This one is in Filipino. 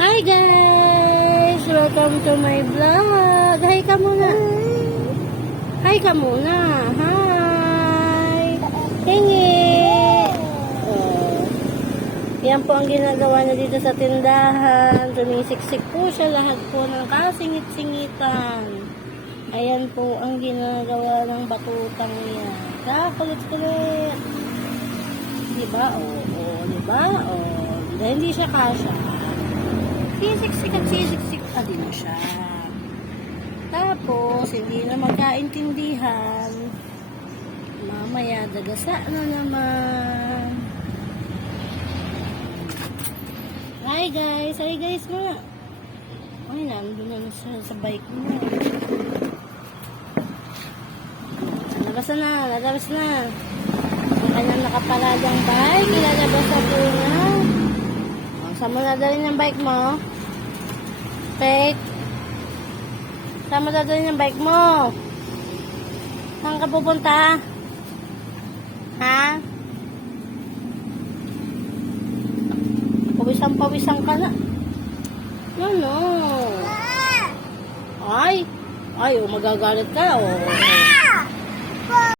Hi guys! Welcome to my vlog. Hi ka muna. Hi ka muna. Hi! Hingi! Oh. Yan po ang ginagawa niya dito sa tindahan. Sumisiksik po siya lahat po ng kasingit-singitan. Ayan po ang ginagawa ng batutang niya. Kakulit-kulit. Diba? Oo. Diba? Oo. Hindi siya kasya. Sisiksik at sisiksik pa din siya. Tapos, hindi na magkaintindihan. Mamaya, dagasa na naman. Hi guys! Hi guys nga! Ay, nandun na siya sa bike mo. Nalabas na! Nalabas na! Ang kanyang nakaparadang bike, ilalabas na po na. Saan mo dadalhin yung bike mo? Faith? Saan mo dadalhin yung bike mo? Saan ka pupunta? Ha? Pawisang ka na. Ano? Ay! Ay, magagalit ka. Oh.